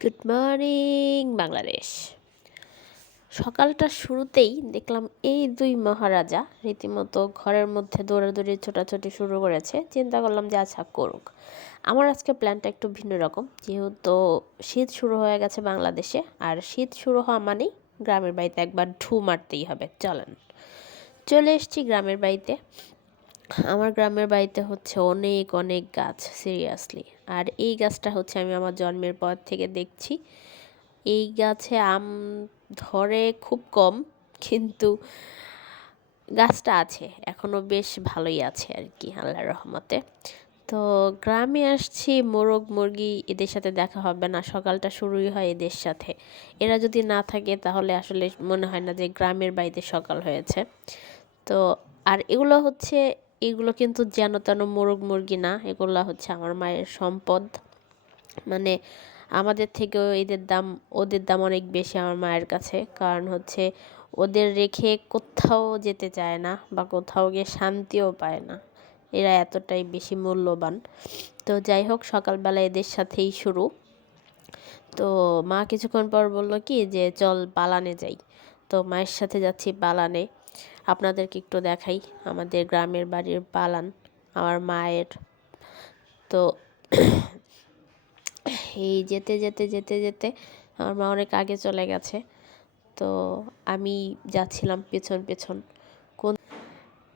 Good morning Bangladesh. সকালটা শুরুতেই দেখলাম এই দুই মহারাজা রীতিমতো ঘরের মধ্যে দৌড়াদৌড়ি ছোটাছুটি শুরু করেছে। চিন্তা করলাম যে আচ্ছা করুক। আমার আজকে প্ল্যানটা একটু ভিন্ন রকম, যেহেতু শীত শুরু হয়ে গেছে বাংলাদেশে, আর শীত শুরু হওয়া মানেই গ্রামের বাড়িতে একবার ঢু মারতেই হবে। চলেন, চলে এসেছি গ্রামের বাড়িতে। আমার গ্রামের বাড়িতে হচ্ছে অনেক অনেক গাছ, সিরিয়াসলি। আর এই গাছটা হচ্ছে আমি আমার জন্মের পর থেকে দেখছি। এই গাছে আম ধরে খুব কম, কিন্তু গাছটা আছে এখনও, বেশ ভালোই আছে আর কি, আল্লাহর রহমতে। তো গ্রামে আসছি, মোরগ মুরগি এদের সাথে দেখা হবে না, সকালটা শুরুই হয় এদের সাথে। এরা যদি না থাকে তাহলে আসলে মনে হয় না যে গ্রামের বাড়িতে সকাল হয়েছে। তো আর এগুলো কিন্তু যেন তেন মোরগ মুরগি না, এগুলো হচ্ছে আমার মায়ের সম্পদ। মানে আমাদের থেকেও ওদের দাম অনেক বেশি আমার মায়ের কাছে, কারণ হচ্ছে ওদের রেখে কোথাও যেতে চায় না বা কোথাও গিয়ে শান্তিও পায় না, এরা এতটাই বেশি মূল্যবান। তো যাই হোক, সকালবেলা এদের সাথেই শুরু। তো মা কিছুক্ষণ পর বলল কি যে চল পালানে যাই। তো মায়ের সাথে যাচ্ছি পালানে। আপনাদেরকে একটু দেখাই আমাদের গ্রামের বাড়ির পালান আমার মায়ের। তো এই যেতে যেতে যেতে যেতে আমার মা অনেক আগে চলে গেছে। তো আমি যাচ্ছিলাম পেছন পেছন। কোন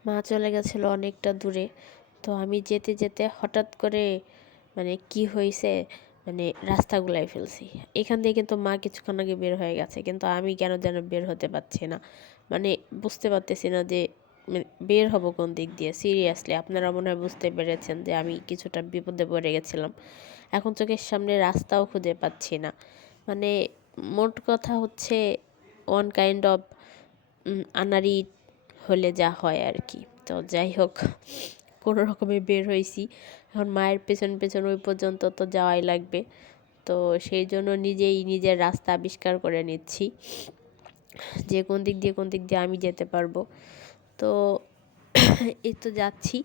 মা চলে গেছিলো অনেকটা দূরে। তো আমি যেতে যেতে হঠাৎ করে মানে কি হয়েছে, মানে রাস্তা গুলাই ফেলছি। এখান দিয়ে কিন্তু মা কিছুক্ষণ আগে বের হয়ে গেছে, কিন্তু আমি কেন যেন বের হতে পারছি না। মানে বুঝতে পারতেছি না যে বের হব কোন দিক দিয়ে। সিরিয়াসলি আপনারা মনে হয় বুঝতে পেরেছেন যে আমি কিছুটা বিপদে পড়ে গেছিলাম। এখন চোখের সামনে রাস্তাও খুঁজে পাচ্ছি না। মানে মোট কথা হচ্ছে ওয়ান কাইন্ড অফ আনাড়ি হলে যা হয় আর কি। তো যাই হোক, কোনো রকমে বের হয়েছি। এখন মায়ের পেছন পেছন ওই পর্যন্ত তো যাওয়াই লাগবে। তো সেই জন্য নিজেই নিজের রাস্তা আবিষ্কার করে নিচ্ছি যে কোন দিক দিয়ে আমি যেতে পারবো। তো এই তো যাচ্ছি,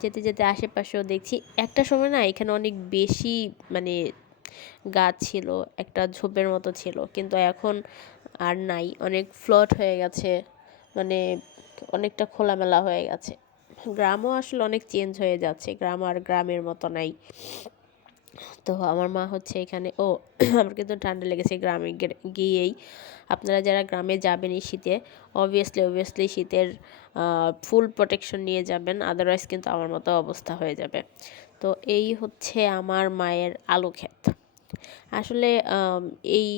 যেতে যেতে আশেপাশেও দেখছি। একটা সময় না এখানে অনেক বেশি মানে গাছ ছিল, একটা ঝোপের মতো ছিল, কিন্তু এখন আর নাই, অনেক ফ্লট হয়ে গেছে, মানে অনেকটা খোলামেলা হয়ে গেছে। গ্রামও আসলে অনেক চেঞ্জ হয়ে যাচ্ছে, গ্রাম আর গ্রামের মতো নাই। তো আমার মা হচ্ছে এখানে আমার কিন্তু ঠান্ডা লেগেছে গ্রামে গিয়েই। আপনারা যারা গ্রামে যাবেন এই শীতে, অবভিয়াসলি শীতের ফুল প্রোটেকশন নিয়ে যাবেন, আদারওয়াইজ কিন্তু আমার মতো অবস্থা হয়ে যাবে। তো এই হচ্ছে আমার মায়ের আলু ক্ষেত। আসলে এই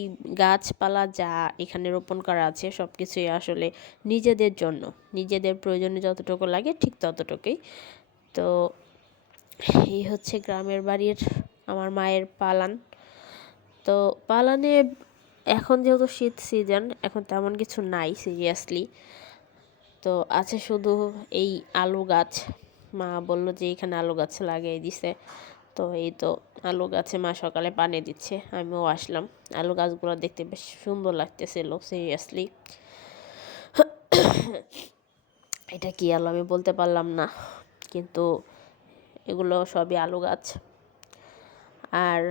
গাছপালা যা এখানে রোপণ করা আছে সব কিছুই আসলে নিজেদের জন্য, নিজেদের প্রয়োজনে যতটুকু লাগে ঠিক ততটুকুই। তো এই হচ্ছে গ্রামের বাড়ির আমার মায়ের পালান। তো পালানে এখন যেহেতু শীত সিজন, এখন তেমন কিছু নাই সিরিয়াসলি। তো আছে শুধু এই আলু গাছ। মা বললো যে এখানে আলু গাছ লাগিয়ে দিছে। তো এই তো আলু গাছে মা সকালে পানি দিচ্ছে, আমিও আসলাম। আলু গাছগুলো দেখতে বেশ সুন্দর লাগতেছিল সিরিয়াসলি। এটা কি আলু আমি বলতে পারলাম না, কিন্তু এগুলো সবই আলু গাছ। আর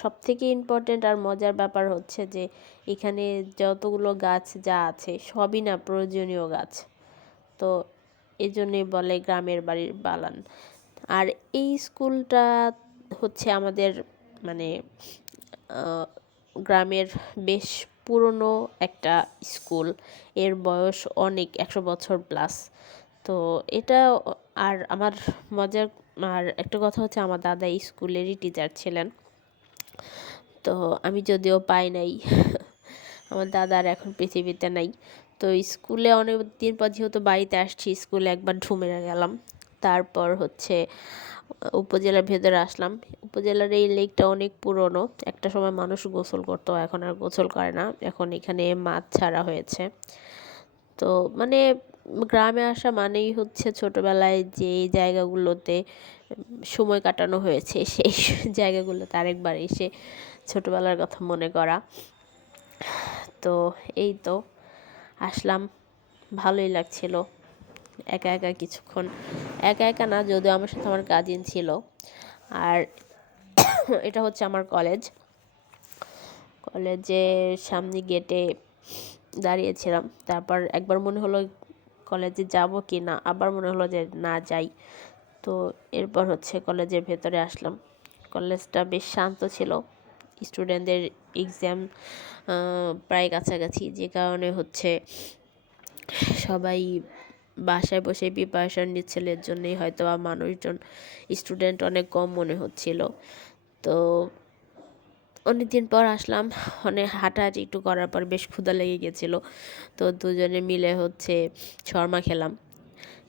সবথেকে ইম্পর্ট্যান্ট আর মজার ব্যাপার হচ্ছে যে এখানে যতগুলো গাছ যা আছে সবই না প্রয়োজনীয় গাছ। তো এই জন্যই বলে গ্রামের বাড়ির বালান। আর এই স্কুলটা হচ্ছে আমাদের মানে গ্রামের বেশ পুরনো একটা স্কুল। এর বয়স অনেক 100 বছর প্লাস। তো এটা আর আমার মজার আর একটা কথা হচ্ছে আমার দাদা এই স্কুলেরই টিচার ছিলেন। তো আমি যদিও পাই নাই, আমার দাদা আর এখন পৃথিবীতে নাই। তো স্কুলে অনেক দিন পর যেহেতু বাড়িতে আসছি, স্কুলে একবার ঢুমেরা গেলাম। তারপর হচ্ছে উপজেলার ভেতরে আসলাম। উপজেলার এই লেকটা অনেক পুরনো, একটা সময় মানুষ গোসল করতো, এখন আর গোসল করে না, এখন এখানে মাছ ছাড়া হয়েছে। তো মানে গ্রামে আসা মানেই হচ্ছে ছোটবেলায় যে জায়গাগুলোতে সময় কাটানো হয়েছে সেই জায়গাগুলোতে আরেকবার এসে ছোটবেলার কথা মনে করা। তো এই তো আসলাম, ভালোই লাগছিল একা একা কিছুক্ষণ। একা একা না, যদিও আমার সাথে আমার কাজিন ছিল। আর এটা হচ্ছে আমার কলেজ। কলেজের সামনে গেটে দাঁড়িয়েছিলাম। তারপর একবার মনে হলো কলেজে যাব কি না, আবার মনে হলো যে না যাই। তো এরপর হচ্ছে কলেজের ভেতরে আসলাম। কলেজটা বেশ শান্ত ছিল। স্টুডেন্টদের এক্সাম প্রায় কাছাকাছি, যে কারণে হচ্ছে সবাই বাসায় বসে প্রিপারেশন নিচ্ছিল। এর জন্যই হয়তো বা মানুষজন, স্টুডেন্ট অনেক কম মনে হচ্ছিল। তো অনেকদিন পর আসলাম, অনেক হাঁটাহাঁটি একটু করার পর বেশ ক্ষুধা লেগে গেছিলো। তো দুজনে মিলে হচ্ছে শর্মা খেলাম।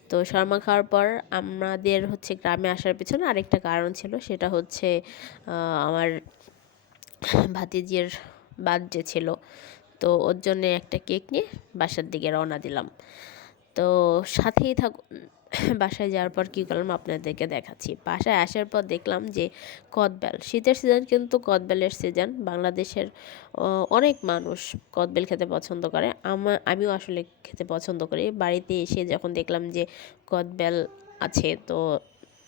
তো শর্মা খাওয়ার পর আমাদের হচ্ছে গ্রামে আসার পিছনে আরেকটা কারণ ছিল, সেটা হচ্ছে আমার ভাতিজির বার্থডে ছিল। তো ওর জন্যে একটা কেক নিয়ে বাসার দিকে রওনা দিলাম। তো সাথেই থাকুন। বাসায় যাওয়ার পর কী করলাম আপনাদেরকে দেখাচ্ছি। বাসায় আসার পর দেখলাম যে কদবেল, শীতের সিজন কিন্তু কদবেলের সিজন। বাংলাদেশের অনেক মানুষ কদবেল খেতে পছন্দ করে, আমিও আসলে খেতে পছন্দ করি। বাড়িতে এসে যখন দেখলাম যে কদবেল আছে, তো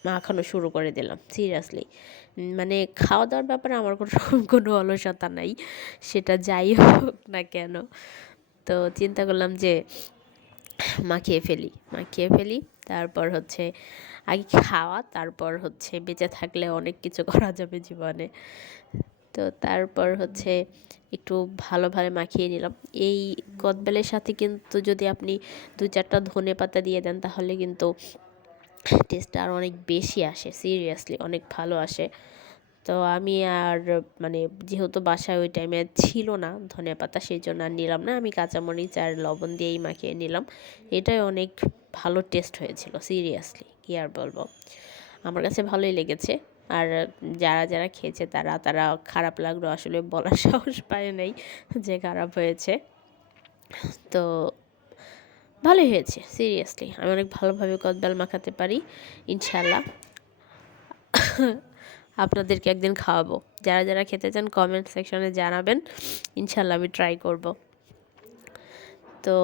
মাখানো শুরু করে দিলাম। সিরিয়াসলি, মানে খাওয়া দাওয়ার ব্যাপারে আমার কোনো অলসতা নাই, সেটা যাই হোক না কেন। তো চিন্তা করলাম যে মাখিয়ে ফেলি। তারপর হচ্ছে আগে খাওয়া, তারপর হচ্ছে বেঁচে থাকলে অনেক কিছু করা যাবে জীবনে। তো তারপর হচ্ছে একটু ভালোভাবে মাখিয়ে নিলাম। এই কদবেলের সাথে কিন্তু যদি আপনি 2-4টা ধনেপাতা দিয়ে দেন, তাহলে কিন্তু টেস্টটা আর অনেক বেশি আসে। সিরিয়াসলি অনেক ভালো আসে। তো আমি আর মানে যেহেতু বাসায় ওই টাইমে ছিল না ধনেপাতা, সেই জন্য আর নিলাম না। আমি কাঁচামরিচ আর লবণ দিয়েই মাখিয়ে নিলাম। এটাই অনেক ভালো টেস্ট হয়েছিল। সিরিয়াসলি কী আর বলবো, আমার কাছে ভালোই লেগেছে। আর যারা খেয়েছে তারা খারাপ লাগলো আসলে বলার সাহস পায় নাই যে খারাপ হয়েছে। তো ভালোই হয়েছে। সিরিয়াসলি আমি অনেক ভালোভাবে কদবেল মাখাতে পারি, ইনশাল্লাহ। আপনাদেরকে একদিন খাওয়াবো। যারা খেতে চান কমেন্ট সেকশনে জানাবেন, ইনশাল্লাহ আমি ট্রাই করব। তো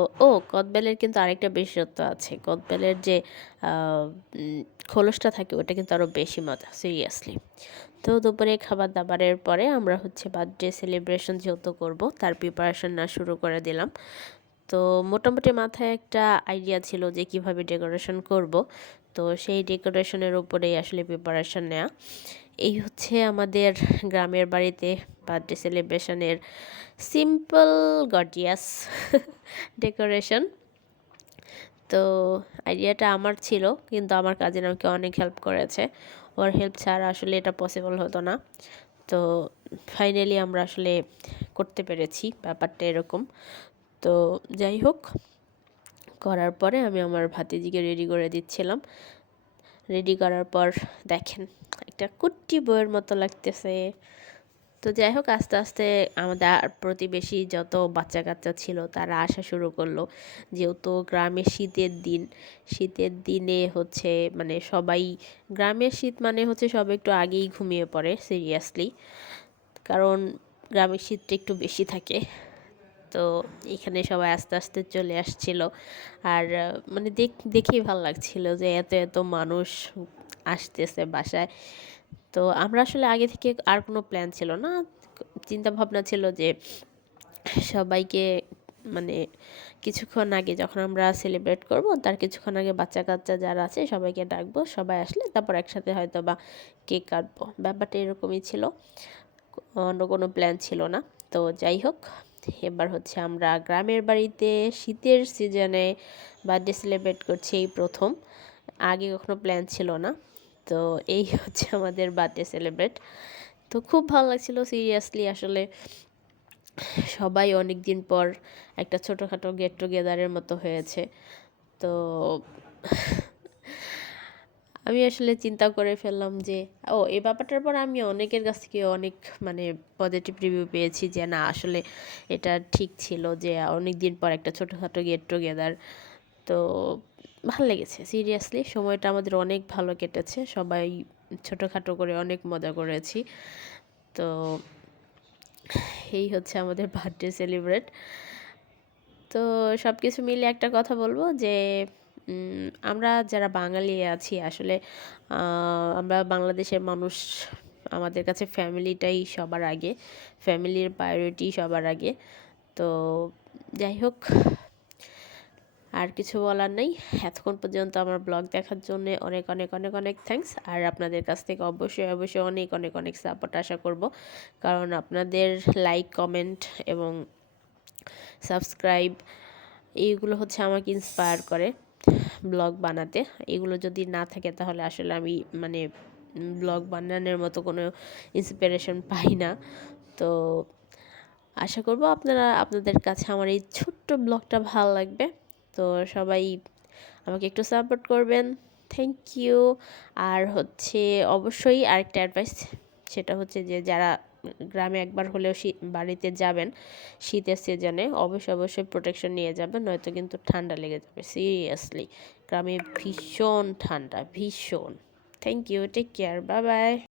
কদবেলের কিন্তু আরেকটা বিশেষত্ব আছে। কদবেলের যে খোলসটা থাকে, ওটা কিন্তু আরও বেশি মজা। সিরিয়াসলি। তো দুপুরে খাবার দাবারের পরে আমরা হচ্ছে বার্থডে সেলিব্রেশন যেহেতু করব, তার প্রিপারেশন না শুরু করে দিলাম। তো মোটামুটি মাথায় একটা আইডিয়া ছিল যে কিভাবে ডেকোরেশন করব। তো সেই ডেকোরেশনের উপরেই আসলে প্রিপারেশন নেওয়া। এই হচ্ছে আমাদের গ্রামের বাড়িতে বার্থডে সেলিব্রেশনের সিম্পল গর্জিয়াস ডেকোরেশন। তো আইডিয়াটা আমার ছিল, কিন্তু আমার কাজিন আমাকে অনেক হেল্প করেছে। ওর হেল্প ছাড়া আসলে এটা পসিবল হতো না। তো ফাইনালি আমরা আসলে করতে পেরেছি, ব্যাপারটা এরকম। তো যাই হোক, করার পরে আমি আমার ভাতিজিকে রেডি করে দিচ্ছিলাম। রেডি করার পর দেখেন একটা কুট্টি বউয়ের মতো লাগতেছে। তো যাই হোক, আস্তে আস্তে আমাদের প্রতিবেশী যত বাচ্চা কাচ্চা ছিল তারা আসা শুরু করলো। যেহেতু গ্রামে শীতের দিনে হচ্ছে মানে সবাই, গ্রামের শীত মানে হচ্ছে সবাই একটু আগেই ঘুমিয়ে পড়ে। সিরিয়াসলি, কারণ গ্রামের শীতটা একটু বেশি থাকে। তো এখানে সবাই আস্তে আস্তে চলে আসছিল। আর মানে দেখেই ভালো লাগছিল যে এত এত মানুষ আসতেছে বাসায়। তো আমরা আসলে আগে থেকে আর কোনো প্ল্যান ছিল না, চিন্তা ভাবনা ছিল যে সবাইকে মানে কিছুক্ষণ আগে যখন আমরা সেলিব্রেট করব, তার কিছুক্ষণ আগে বাচ্চা কাচ্চা যারা আছে সবাইকে ডাকবো। সবাই আসলে তারপর একসাথে হয়তো বা কেক কাটবো। ব্যাপারটা এরকমই ছিল, অন্য কোনো প্ল্যান ছিল না। তো যাই হোক, এবার হচ্ছে আমরা গ্রামের বাড়িতে শীতের সিজনে বার্থডে সেলিব্রেট করছি এই প্রথম। আগে কখনো প্ল্যান ছিল না। তো এই হচ্ছে আমাদের বার্থডে সেলিব্রেট। তো খুব ভালো লাগছিল। সিরিয়াসলি আসলে সবাই অনেক দিন পর একটা ছোটোখাটো গেট টুগেদারের মতো হয়েছে। তো আমি আসলে চিন্তা করে ফেললাম যে এই ব্যাপারটার পর আমি অনেকের কাছ থেকে অনেক মানে পজিটিভ রিভিউ পেয়েছি যে না আসলে এটা ঠিক ছিল যে অনেক দিন পর একটা ছোটোখাটো গেট টুগেদার। তো ভালো লেগেছে। সিরিয়াসলি সময়টা আমাদের অনেক ভালো কেটেছে, সবাই ছোটোখাটো করে অনেক মজা করেছি। তো এই হচ্ছে আমাদের বার্থডে সেলিব্রেট। তো সব কিছু মিলে একটা কথা বলবো যে আমরা যারা বাঙালি আছি আসলে আমরা বাংলাদেশের মানুষ আমাদের কাছে ফ্যামিলিটাই সবার আগে, ফ্যামিলির প্রায়োরিটি সবার আগে। তো যাই হোক, আর কিছু বলার নেই। এতক্ষণ পর্যন্ত আমার ব্লগ দেখার জন্য অনেক অনেক অনেক অনেক থ্যাঙ্কস। আর আপনাদের কাছ থেকে অবশ্যই অবশ্যই অনেক অনেক অনেক সাপোর্ট আশা করব, কারণ আপনাদের লাইক, কমেন্ট এবং সাবস্ক্রাইব এইগুলো হচ্ছে আমাকে ইন্সপায়ার করে ব্লগ বানাতে। এগুলো যদি না থাকে তাহলে আসলে আমি মানে ব্লগ বানানোর মতো কোনো ইন্সপিরেশন পাই না। তো আশা করব আপনাদের কাছে আমার এই ছোট্ট ব্লগটা ভালো লাগবে। তো সবাই আমাকে একটু সাপোর্ট করবেন। Thank you. আর হচ্ছে অবশ্যই আরেকটা অ্যাডভাইস, সেটা হচ্ছে যে যারা গ্রামে একবার হলেও বাড়িতে যাবেন শীতের সিজনে, অবশ্যই অবশ্যই প্রোটেকশন নিয়ে যাবেন, নয়তো কিন্তু ঠান্ডা লেগে যাবে। সিরিয়াসলি গ্রামে ভীষণ ঠান্ডা, ভীষণ। Thank you, take care, bye by.